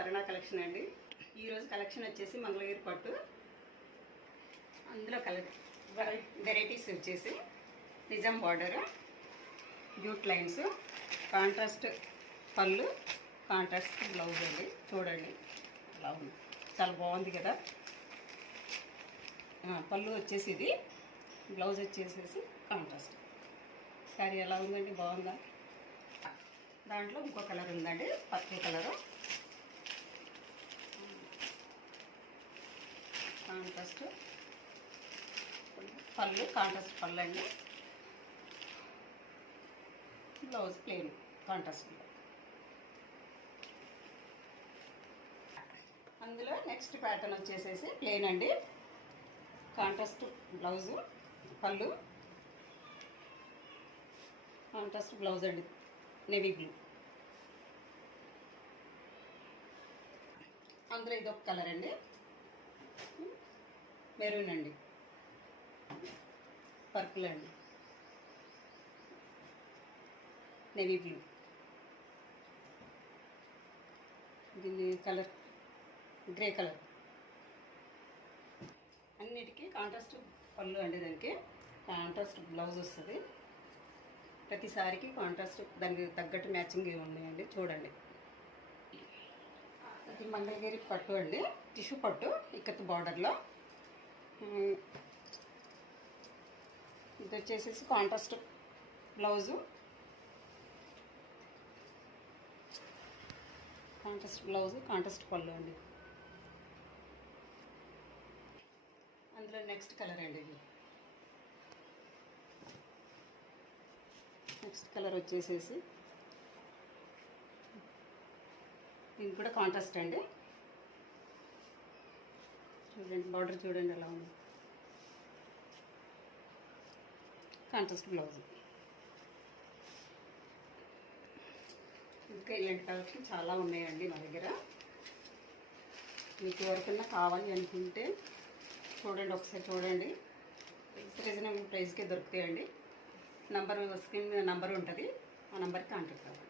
అరుణ collection అండి. ఈరోజు collection వచ్చేసి మంగళగిరి పట్టు. అందులో వెరైటీస్ వచ్చేసి Nizam border, jute lines, contrast పళ్ళు, కాంట్రాస్ట్ బ్లౌజ్ అండి. చూడండి అలా ఉంది, చాలా బాగుంది కదా. పళ్ళు వచ్చేసి ఇది, బ్లౌజ్ వచ్చేసేసి కాంట్రాస్ట్. శారీ ఎలా ఉందండి, బాగుందా? దాంట్లో ఇంకో కలర్ ఉందండి, పర్పుల్ కలరు. కాంట్రాస్ట్ పళ్ళు, కాంట్రాస్ట్ పళ్ళు అండి. Blouse plain contrast. అందులో నెక్స్ట్ ప్యాటర్న్ వచ్చేసేసి ప్లెయిన్ అండి, కాంట్రాస్ట్ బ్లౌజు, పళ్ళు, కాంట్రాస్ట్ బ్లౌజ్ అండి, నేవీ బ్లూ. అందులో ఇదొక కలర్ అండి, మెరూన్ అండి, పర్పుల్ అండి, నేవీ బ్లూ. దీని కలర్ గ్రే కలర్. అన్నిటికీ కాంట్రాస్ట్ పళ్ళు అండి, దానికి కాంట్రాస్ట్ బ్లౌజ్ వస్తుంది. ప్రతిసారికి కాంట్రాస్ట్ దానికి తగ్గట్టు మ్యాచింగ్ ఉన్నాయండి. చూడండి, ఇది మంగళగిరి పట్టు అండి, టిష్యూ పట్టు, ఇక్కత్ బార్డర్లో. ఇది వచ్చేసేసి కాంట్రాస్ట్ బ్లౌజు, కాంట్రాస్ట్ పళ్ళు అండి. అందులో నెక్స్ట్ కలర్ అండి, ఇది నెక్స్ట్ కలర్ వచ్చేసేసి దీనికి కూడా కాంట్రాస్ట్ అండి. చూడండి బార్డర్ చూడండి ఎలా ఉంది, కాంట్రాస్ట్ బ్లౌజ్. ఇంకా ఇలాంటి కలెక్షన్ చాలా ఉన్నాయండి మా దగ్గర. మీకు ఎవరికైనా కావాలి అనుకుంటే చూడండి, ఒకసారి చూడండి. రీజనబుల్ ప్రైస్కే దొరుకుతాయండి. స్క్రీన్ మీద నంబర్ ఉంటుంది, ఆ నెంబర్కి కాంటాక్ట్ అవ్వండి.